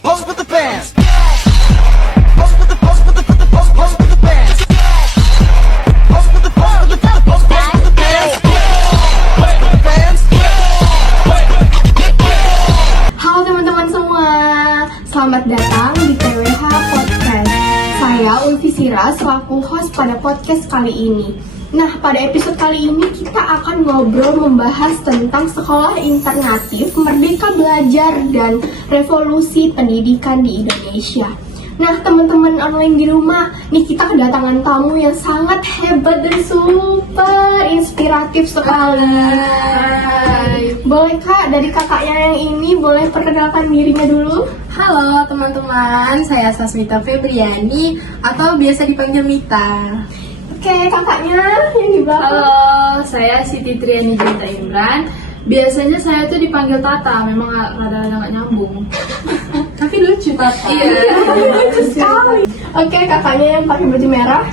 Pose with the fans. Pose with the pose with the pose with the fans. Pose with the pose with the pose with the fans. Pose with the fans. Halo teman-teman semua, selamat datang di TWH Podcast. Saya Ulfi Sira selaku host pada podcast kali ini. Nah, pada episode kali ini kita akan ngobrol membahas tentang sekolah alternatif, merdeka belajar, dan revolusi pendidikan di Indonesia. Nah, teman-teman online di rumah, nih kita kedatangan tamu yang sangat hebat dan super inspiratif sekali. Hai. Boleh Kak, dari kakaknya yang ini boleh perkenalkan dirinya dulu? Halo teman-teman, saya Sasmita Febriani atau biasa dipanggil Mita. Oke, kakaknya yang di belakang. Halo, saya Siti Triani Jinta Imran. Biasanya saya tuh dipanggil Tata, memang rada-rada nggak nyambung. Tapi lucu Tata. Iya. Lucu sekali. Oke, kakaknya yang pakai baju merah.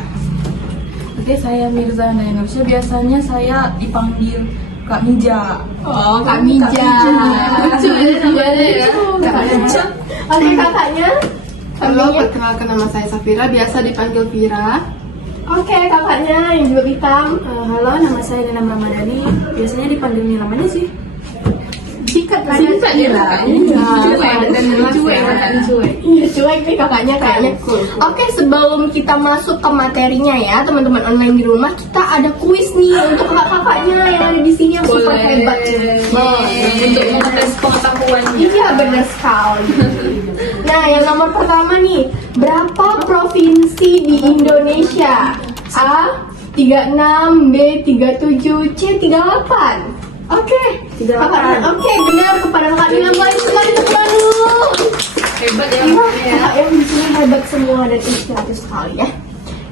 Oke, saya Mirza Nainursyah. Biasanya saya dipanggil Kak Mija. Oh, Kak Mija. Lucu ya namanya ya. Kak Mija. Oke, kakaknya. Halo, Kakaknya. perkenalkan nama saya Safira, biasa dipanggil Vira. Oke, kakaknya yang juga hitam. Halo, nama saya Nina Ramadhani. Biasanya dipanggil Nila mana sih? Sikat Singkat ya kakaknya. Cuek. Iya, cuek nih kakaknya kayaknya. Cool. Oke, sebelum kita masuk ke materinya ya, teman-teman online di rumah, kita ada kuis nih untuk kakak-kakaknya yang ada di sini yang super hebat. Untuk mengetes pengetahuannya. Iya, benar sekali. Nah, yang nomor pertama nih, berapa provinsi di Indonesia? A 36, B 37, C 38. Oke, 38. Oke, benar kepada Kak Nina, baik sekali teman dulu. Hebat ya. Iya, kakak yang di sini hebat semua dan inspiratif sekali ya.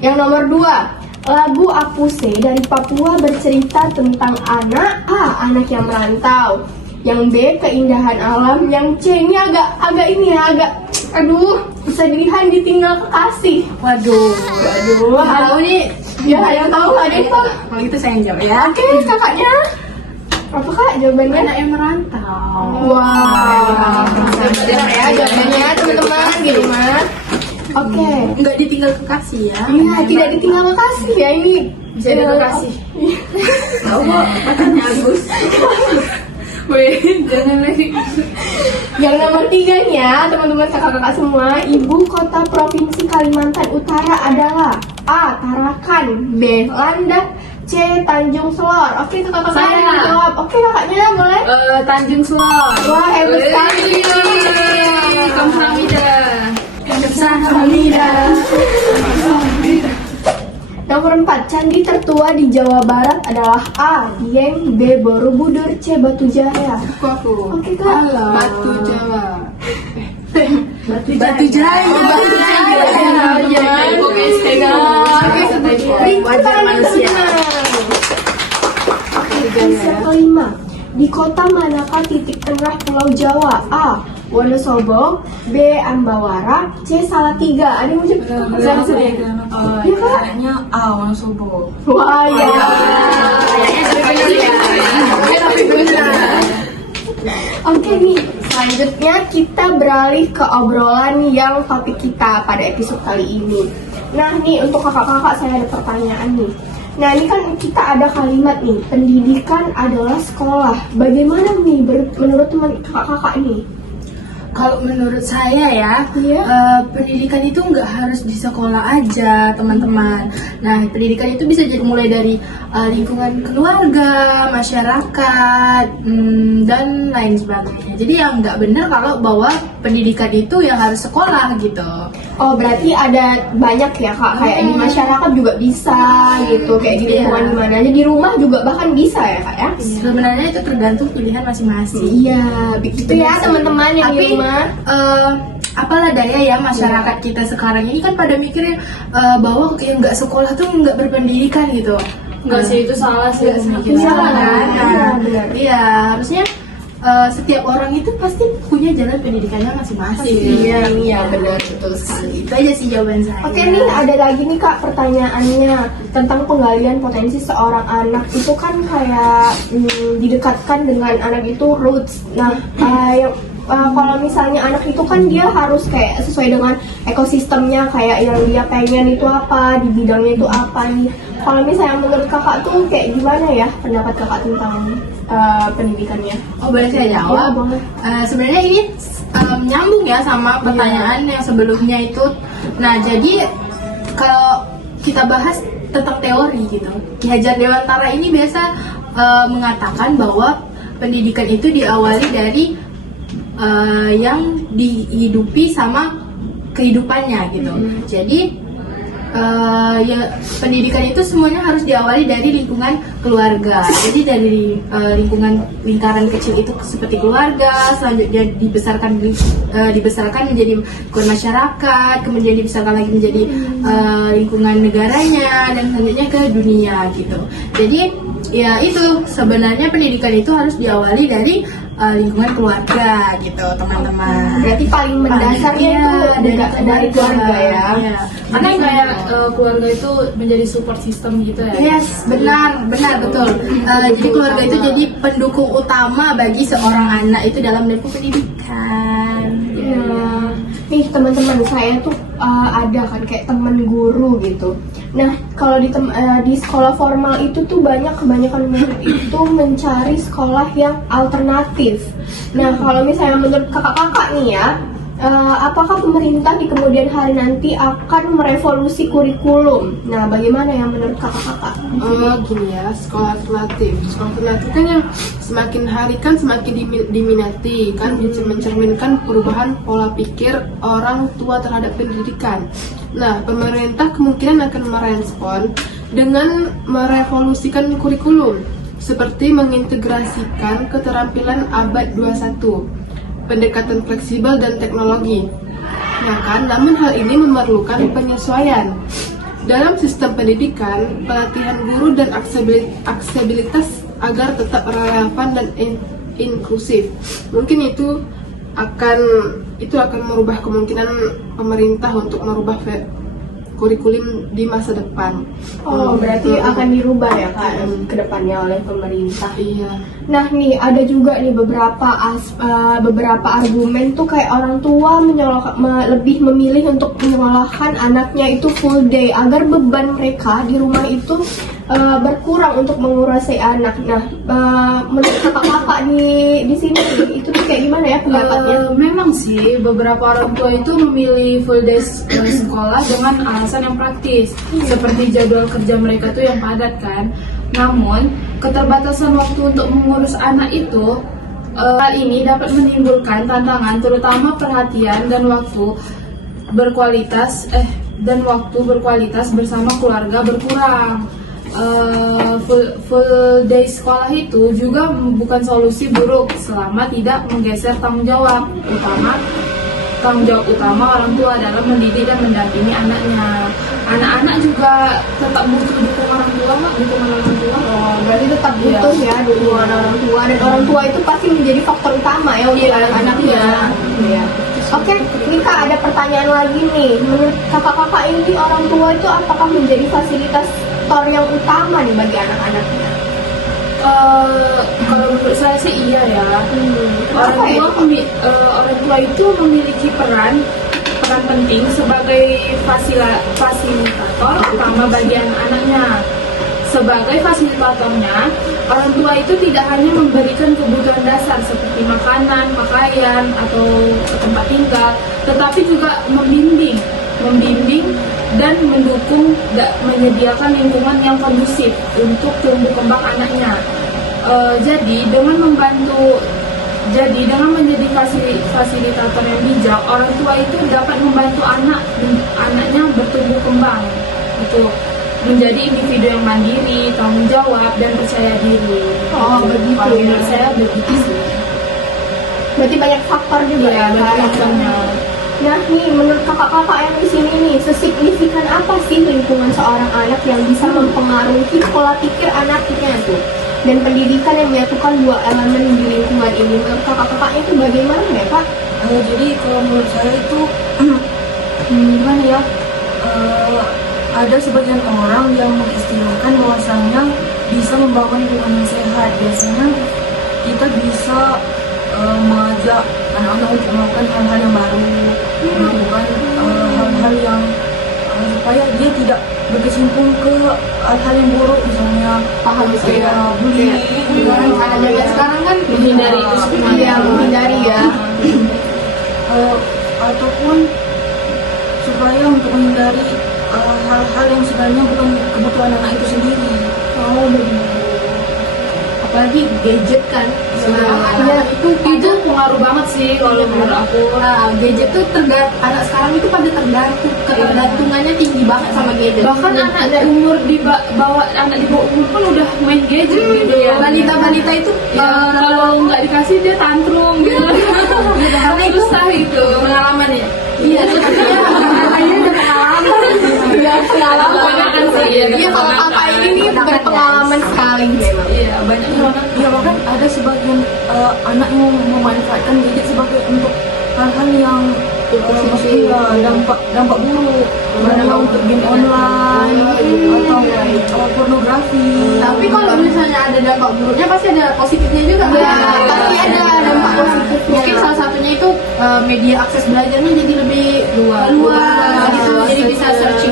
Yang nomor 2, lagu Apuse dari Papua bercerita tentang anak A, anak yang merantau. Yang B, keindahan alam. Yang C ini agak ini ya, aduh, kesedihan ditinggal kekasih. Waduh. Tahu nih, ya yang tahu ada apa? Kalau gitu saya yang jawab ya. Oke, kakaknya. Apa kak jawabannya? Anak yang merantau. Wow, benar ya jawabannya teman-teman di rumah. Oke. Enggak ditinggal kekasih ya. Iya, tidak ditinggal kekasih ya ini. Bisa ada kekasih. Tahu kok katanya Agus. Weh, jangan lagi. Yang nomor 3 nya, teman-teman kakak-kakak semua, ibu kota provinsi Kalimantan Utara adalah A. Tarakan, B. Landak, C. Tanjung Selor. Oke, kakak-kakak Saya. yang jawab. Oke, kakaknya boleh. Tanjung Selor. Wah, hebat sekali. Kamsahamnida. Kamsahamnida. Nomor 4, candi tertua di Jawa Barat adalah A. Dieng, B. Borobudur, C. Batujaya. Aku. Oke, Kak. Batu Jawa. Batu Jaya. Oke, Wajar manusia. Yang kelima, di kota manakah titik tengah Pulau Jawa? A. Wonosobo, B. Ambawara, C. Salatiga. Ada yang mau jawab? Saya sedih. Ya, Kak? Kayaknya Wonosobo. Wah, ya. Tapi benar. Oke nih, selanjutnya kita beralih ke obrolan yang topik kita pada episode kali ini. Nah nih, untuk kakak-kakak saya ada pertanyaan nih. Nah ini kan kita ada kalimat nih, pendidikan adalah sekolah. Bagaimana nih menurut teman kakak-kakak nih? Kalau menurut saya ya, Iya. Pendidikan itu nggak harus di sekolah aja, teman-teman. Nah, pendidikan itu bisa jadi mulai dari lingkungan keluarga, masyarakat, dan lain sebagainya. Jadi yang nggak benar kalau bahwa pendidikan itu yang harus sekolah gitu. Oh berarti ada banyak ya kak, kayak di masyarakat juga bisa gitu, kayak di lingkungan Iya. dimana aja, di rumah juga bahkan bisa ya kak ya? Sebenarnya itu tergantung pilihan masing-masing. Iya, begitu ya teman-teman yang di Tapi rumah. apalah daya ya masyarakat kita sekarang ini kan pada mikirnya bahwa yang nggak sekolah tuh nggak berpendidikan gitu. Enggak sih, itu salah sih. Salah kan? Iya, Nah, benar. iya harusnya setiap orang itu pasti punya jalan pendidikannya masing-masing. Iya benar betul sekali. Itu aja sih jawaban saya. Oke nih ada lagi nih kak pertanyaannya tentang penggalian potensi seorang anak itu kan kayak didekatkan dengan anak itu roots. Nah yang kalau misalnya anak itu kan dia harus kayak sesuai dengan ekosistemnya, kayak yang dia pengen itu apa, di bidangnya itu apa nih. Kalau misalnya menurut kakak tuh kayak gimana ya pendapat kakak tentang pendidikannya? Oh, boleh saya jawab? Boleh. Sebenarnya ini nyambung ya sama pertanyaan yang sebelumnya itu. Nah, jadi kalau kita bahas tentang teori gitu, Ki Hajar Dewantara ini biasa mengatakan bahwa pendidikan itu diawali dari yang dihidupi sama kehidupannya gitu. Jadi ya pendidikan itu semuanya harus diawali dari lingkungan keluarga. Jadi dari lingkaran kecil itu seperti keluarga, selanjutnya dibesarkan menjadi lingkungan masyarakat, kemudian dibesarkan lagi menjadi lingkungan negaranya, dan selanjutnya ke dunia gitu. Jadi ya itu sebenarnya pendidikan itu harus diawali dari lingkungan keluarga gitu, teman-teman. Berarti paling mendasarnya itu dari keluarga ya. Iya. Karena kayak keluarga itu menjadi support system gitu ya. Yes, benar betul. Jadi keluarga itu jadi pendukung utama bagi seorang anak itu dalam menempuh pendidikan. Nah, nih teman-teman saya tuh ada kan kayak teman guru gitu. Nah, kalau di sekolah formal itu tuh kebanyakan murid itu mencari sekolah yang alternatif. Nah, kalau misalnya menurut kakak-kakak nih ya, apakah pemerintah di kemudian hari nanti akan merevolusi kurikulum? Nah, bagaimana yang menurut kakak-kakak? Gini ya, sekolah alternatif kan yang semakin hari kan semakin diminati kan, mencerminkan perubahan pola pikir orang tua terhadap pendidikan. Nah, pemerintah kemungkinan akan merespon dengan merevolusikan kurikulum seperti mengintegrasikan keterampilan abad 21, pendekatan fleksibel dan teknologi. Ya kan, namun hal ini memerlukan penyesuaian. Dalam sistem pendidikan, pelatihan guru dan aksesibilitas agar tetap relevan dan inklusif. Mungkin itu akan merubah kemungkinan pemerintah untuk merubah kurikulum di masa depan. Oh, berarti akan dirubah ya Kak ke depannya oleh pemerintah. Iya. Nah nih ada juga nih beberapa argumen tuh kayak orang tua lebih memilih untuk menyalahkan anaknya itu full day agar beban mereka di rumah itu berkurang untuk menguasai anak. Nah, menurut kakak-kakak di sini itu tuh kayak gimana ya pendapatnya? Memang sih beberapa orang tua itu memilih full day sekolah dengan alasan yang praktis, seperti jadwal kerja mereka tuh yang padat kan. Namun keterbatasan waktu untuk mengurus anak itu hal ini dapat menimbulkan tantangan, terutama perhatian dan waktu berkualitas bersama keluarga berkurang. Full day sekolah itu juga bukan solusi buruk selama tidak menggeser tanggung jawab utama orang tua dalam mendidik dan mendampingi anaknya. Anak-anak juga tetap butuh dukungan orang tua, Berarti tetap butuh ya dukungan orang tua, dan orang tua itu pasti menjadi faktor utama ya untuk anak-anaknya. Iya. Oke, ini Kak ada pertanyaan lagi nih. Menurut kakak-kakak ini orang tua itu apakah menjadi fasilitator yang utama nih bagi anak-anaknya? Kalau menurut saya sih iya ya. Orang tua itu memiliki peran penting sebagai fasilitator utama bagi anak-anaknya. Sebagai fasilitatornya, orang tua itu tidak hanya memberikan kebutuhan dasar seperti makanan, pakaian, atau tempat tinggal, tetapi juga membimbing dan mendukung, menyediakan lingkungan yang kondusif untuk tumbuh kembang anaknya. Jadi dengan menjadi fasilitator yang bijak, orang tua itu dapat membantu anaknya bertumbuh kembang, gitu, menjadi individu yang mandiri, tanggung jawab, dan percaya diri. Oh, begitu. Kalau menurut saya begitu sih. Berarti banyak faktor juga ya, banyak faktornya. Nah nih, menurut kakak-kakak yang di sini nih, sesignifikan apa sih lingkungan seorang anak yang bisa mempengaruhi pola pikir anaknya tuh? Dan pendidikan yang menyatukan dua elemen di lingkungan ini, menurut kakak-kakak itu bagaimana ya Kak? Jadi kalau menurut saya itu gimana ya? Ada sebagian orang yang mengistilahkan bahwasanya bisa membangun lingkungan yang sehat. Biasanya kita bisa mengajak anak-anak untuk melakukan hal-hal yang baru, melakukan hal-hal yang supaya dia tidak berkecimpung ke hal-hal yang buruk, misalnya Paham kayak saya. bullying, Anak zaman sekarang kan Menghindari itu semua. Iya, menghindari ya. ataupun supaya untuk menghindari hal-hal yang sebenarnya bukan kebutuhan anak itu sendiri. Oh, begitu. Apalagi gadget kan. Sekarang anak itu pengaruh banget sih kalau menurut aku. gadget tuh anak sekarang itu pada ketergantungannya tinggi banget sama gadget. Bahkan anak di umur di bawah umur pun udah main gadget gitu ya. Balita itu Kalau nggak dikasih dia tantrum gitu. karena itu Susah itu. pengalaman ya. Iya, sepertinya kakaknya udah pengalaman. Iya, pengalaman. Kebanyakan sih ya. Iya, kalau kakak ini nih berpengalaman sekali memang. Iya banyak banget. Ya bahkan ada sebagian anak yang memanfaatkan gadget sebagai untuk hal-hal yang maksudnya dampak buruk, misalnya untuk game online atau pornografi. Tapi kalau misalnya ada dampak buruknya pasti ada positifnya juga. Iya, pasti ada dampak positifnya. Mungkin salah satunya itu media akses belajarnya jadi lebih luas gitu. Jadi bisa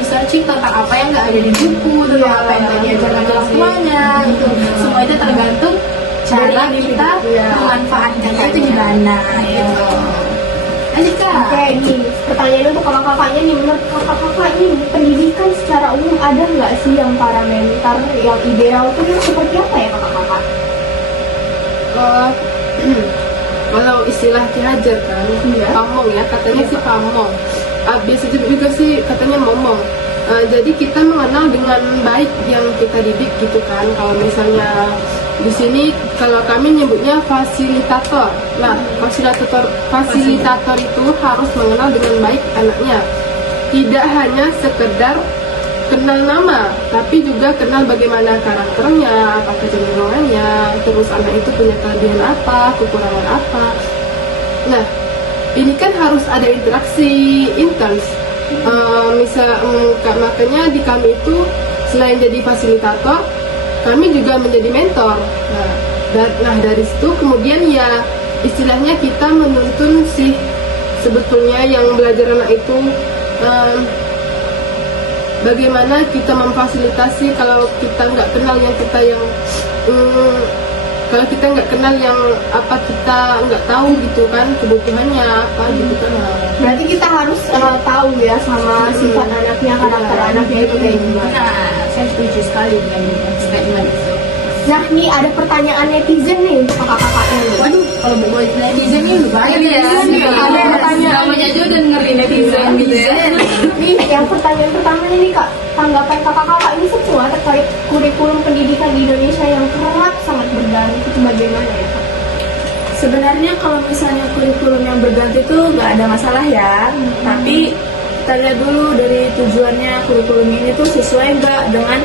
searching tentang apa yang nggak ada di buku, tentang apa yang tadi ajarkan orang tuanya gitu. Semua itu tergantung cara kita memanfaatkannya itu gimana gitu. Lanjut Kak. Oke, nih pertanyaan untuk kakak-kakaknya nih, menurut kakak-kakak ini pendidikan secara umum ada nggak sih yang parameter yang ideal itu yang seperti apa ya kakak-kakak? Kalau istilah Ki Hajar kan, pamong ya, katanya sih pamong. Biasa juga sih katanya momong. Jadi kita mengenal dengan baik yang kita didik gitu kan. Kalau misalnya di sini kalau kami nyebutnya fasilitator. Nah, fasilitator itu harus mengenal dengan baik anaknya. Tidak hanya sekedar kenal nama, tapi juga kenal bagaimana karakternya, apa kecenderungannya, terus anak itu punya kelebihan apa, kekurangan apa. Nah, ini kan harus ada interaksi intens. Makanya di kami itu selain jadi fasilitator, kami juga menjadi mentor. Nah, dari situ kemudian ya istilahnya kita menuntun sih sebetulnya yang belajar anak itu bagaimana kita memfasilitasi kalau kita nggak kenal kalau kita nggak kenal yang apa kita nggak tahu gitu kan kebutuhannya apa gitu kan. Berarti kita harus tahu ya sama sifat anaknya, karakter anaknya itu kayak gimana. Nah, saya setuju sekali dengan statement itu. Nah, nih ada pertanyaan netizen nih untuk kakak-kakaknya nih. Waduh, kalau buat netizen ini lumayan ya. Ada pertanyaan. Namanya aja udah ngeri netizen gitu ya. Nih, yang pertanyaan pertamanya nih kak, tanggapan kakak-kakak ini semua terkait kurikulum pendidikan di Indonesia yang kerap sangat berganti itu bagaimana ya kak? Sebenarnya kalau misalnya kurikulum yang berganti itu nggak ada masalah ya. Tapi kita lihat dulu dari tujuannya kurikulum ini tuh sesuai nggak dengan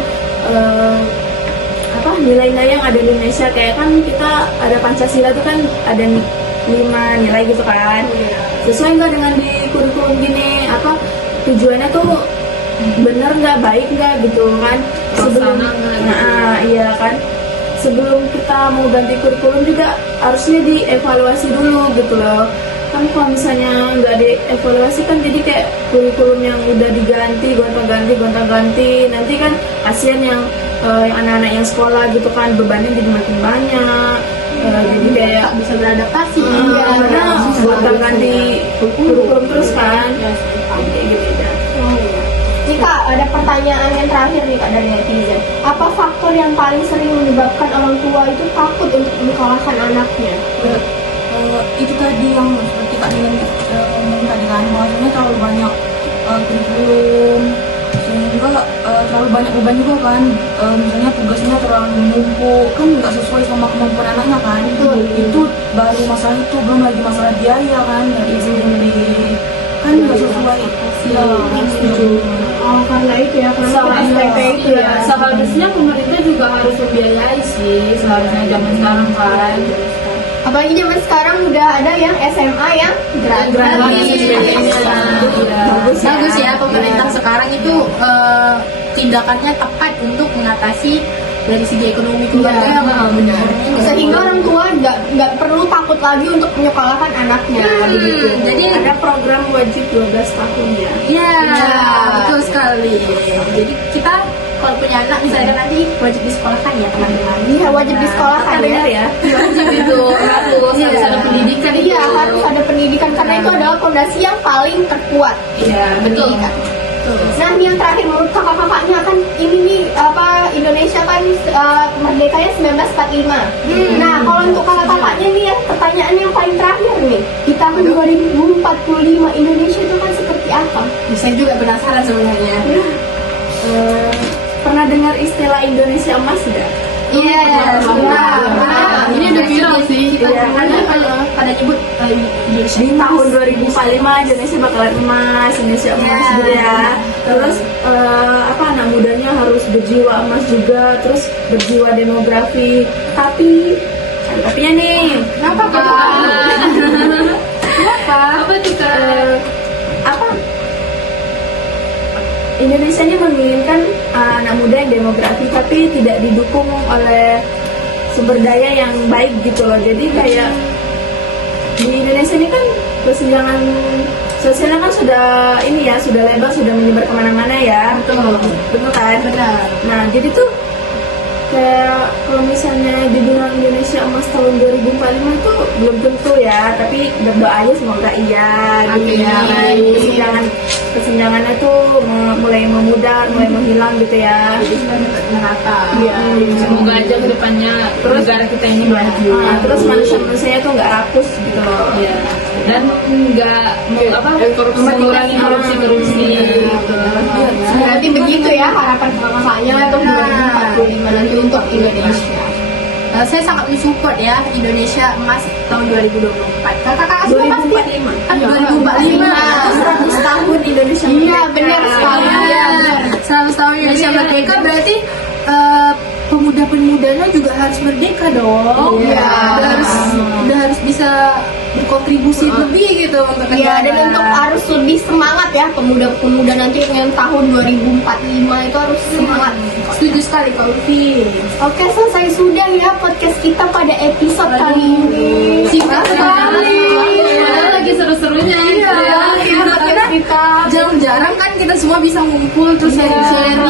nilai-nilai yang ada di Indonesia. Kayak kan kita ada Pancasila itu kan ada 5 nilai gitu kan. Sesuai nggak dengan di kurikulum gini, tujuannya tuh bener nggak, baik nggak gitu kan. Iya kan, sebelum kita mau ganti kurikulum juga harusnya dievaluasi dulu gitu loh. Kan kalau misalnya nggak dievaluasi kan jadi kayak kurikulum yang udah diganti gonta-ganti nanti kan kasihan yang anak-anak yang sekolah gitu kan, bebannya jadi makin banyak. Jadi kayak Bisa beradaptasi. karena gonta-ganti kurikulum terus kan. Kayak gitu ya. Nih kak, ada pertanyaan yang terakhir nih kak dari netizen. Apa faktor yang paling sering menyebabkan orang tua itu takut untuk menyekolahkan anaknya? Itu tadi yang seperti Kak Nilan ngomong tadi kan, bahwasanya terlalu banyak kurikulum, sehingga terlalu banyak beban juga kan. Misalnya tugasnya terlalu menumpuk, kan nggak sesuai sama kemampuan anaknya kan. Itu baru masalah itu, belum lagi masalah biaya kan dari SMP, kan nggak sesuai. Ya, setuju. Oh, karena itu ya, karena SPP itu ya. Seharusnya pemerintah juga harus membiayai sih, seharusnya zaman sekarang kan. Apalagi zaman sekarang udah ada yang SMA yang gratis. Bagus ya pemerintah sekarang itu tindakannya tepat untuk mengatasi dari segi ekonomi keluarga Iya. ya benar. Sehingga orang tua nggak perlu takut lagi untuk menyekolahkan anaknya begitu. Jadi Ada program wajib 12 tahun ya. ya, Iya. betul sekali. Jadi kita kalau punya anak misalnya nanti wajib disekolahkan ya teman-teman. Iya, wajib disekolahkan Kita dengar ya. Wajib itu harus ada pendidikan itu. Iya, harus ada pendidikan karena itu adalah fondasi yang paling terkuat. Iya, betul. Pendidikan. Nah, ini yang terakhir menurut kakak-kakaknya kan ini nih Indonesia kan merdekanya 1945. Nah, kalau untuk kakak-kakaknya nih yang pertanyaan yang paling terakhir nih, di tahun 2045 Indonesia itu kan seperti apa? Saya juga penasaran sebenarnya. Pernah dengar istilah Indonesia Emas enggak? Iya, Ini udah viral sih. Iya, Karena pada nyebut Indonesia Di tahun 2045 Indonesia bakalan emas, Indonesia emas gitu ya. Terus anak mudanya harus berjiwa emas juga, terus berjiwa demografi. Tapinya nih, Kenapa Kak? apa tuh Indonesia ini menginginkan anak muda yang demografi tapi tidak didukung oleh sumber daya yang baik gitu loh. Jadi kayak di Indonesia ini kan kesenjangan sosialnya kan sudah lebar, sudah menyebar kemana-mana ya. Betul kan? Benar. Nah jadi tuh kayak kalau misalnya dibilang Indonesia emas tahun 2045 itu belum tentu ya, tapi berdoa aja semoga iya gitu Amin. ya kan. Kesenjangannya tuh mulai memudar, mulai menghilang gitu ya. Merata. Iya. Semoga aja kedepannya negara kita ini maju. Terus manusia-manusianya tuh nggak rakus gitu loh. Iya. Dan nggak mengurangi korupsi gitu. Berarti begitu ya harapan kakak-kakaknya untuk 2045 nanti untuk Indonesia. Saya sangat mensupport ya Indonesia emas tahun 2024. Kakak-kakak semua pasti 2045 100 tahun Indonesia Iya, benar sekali. Iya, 100 tahun Indonesia merdeka berarti pemuda-pemudanya juga harus merdeka dong. Iya. Udah harus bisa berkontribusi lebih gitu untuk Iya, negara. dan untuk harus lebih semangat ya pemuda-pemuda nanti yang tahun 2045 itu harus semangat. Setuju sekali Kak Ulfi. Oke, selesai sudah ya podcast kita pada episode kali ini. Singkat sekali. Lagi seru-serunya Iya, Podcast kita jarang-jarang kan kita semua bisa ngumpul terus sharing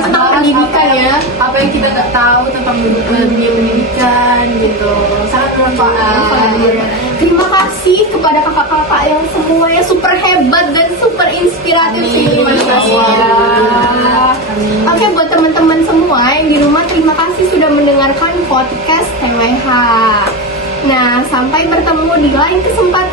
tentang pendidikan ya. apa yang kita nggak tahu tentang dunia pendidikan gitu, sangat bermanfaat. Terima kasih kepada kakak-kakak yang semuanya super hebat dan super inspiratif sini, Masya Allah. Oke, buat teman-teman semua yang di rumah, terima kasih sudah mendengarkan podcast TWH. Nah, sampai bertemu di lain kesempatan.